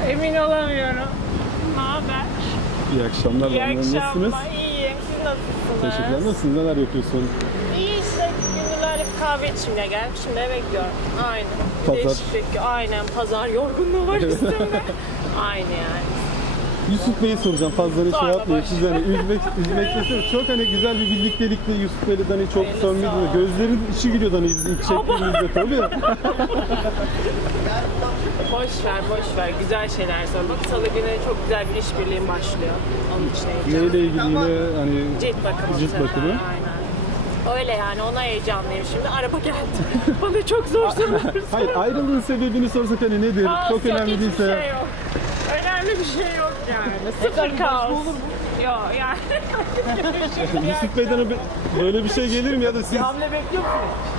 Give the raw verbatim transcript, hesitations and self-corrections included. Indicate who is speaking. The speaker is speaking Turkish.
Speaker 1: Emin olamıyorum. Ne haber?
Speaker 2: İyi akşamlar.
Speaker 1: İyi
Speaker 2: Nasılsınız?
Speaker 1: akşamlar. İyiyim. Siz nasılsınız?
Speaker 2: Teşekkürler. Nasılsınız? Neler yapıyorsun?
Speaker 1: İyi işte. Gündüzlerle bir kahve içmeye geldim. Şimdi eve gidiyorum. Aynen.
Speaker 2: Pazar.
Speaker 1: Değişiklik. Aynen. Pazar yorgunluğu var üstümde. Aynı yani.
Speaker 2: Yusuf Bey'i soracağım. Fazla ne şey
Speaker 1: Sorma,
Speaker 2: yapmayın.
Speaker 1: boş
Speaker 2: Siz hani üzmek, üzmek istemiyorum. Çok hani güzel bir birliktelikle Yusuf Bey'le de hani çok
Speaker 1: Hayırlısı
Speaker 2: samimi.
Speaker 1: olsun.
Speaker 2: Gözlerin içi gülüyordu hani biz ilk çektiğimizde tabii.
Speaker 1: Boş ver, boş ver. Güzel şeyler sor. Bak salı günü çok güzel bir işbirliğim başlıyor. Onun için heyecanlıyım.
Speaker 2: Neyle ilgili yine hani
Speaker 1: Cilt bakımı.
Speaker 2: cilt
Speaker 1: bu sefer,
Speaker 2: bakımı.
Speaker 1: Aynen. Öyle yani ona heyecanlıyım şimdi. Araba geldi. Bana çok zor sorular
Speaker 2: Hayır, ayrılığın sebebini sorsak hani nedir?
Speaker 1: Kaos
Speaker 2: Çok
Speaker 1: yok,
Speaker 2: önemli
Speaker 1: hiçbir
Speaker 2: değilse.
Speaker 1: şey yok. Önemli bir şey yok yani. Sıfır kaos. Yok yani.
Speaker 2: Yusuf Bey'den böyle bir şey gelir mi ya da siz?
Speaker 3: Hamle bekliyor musunuz?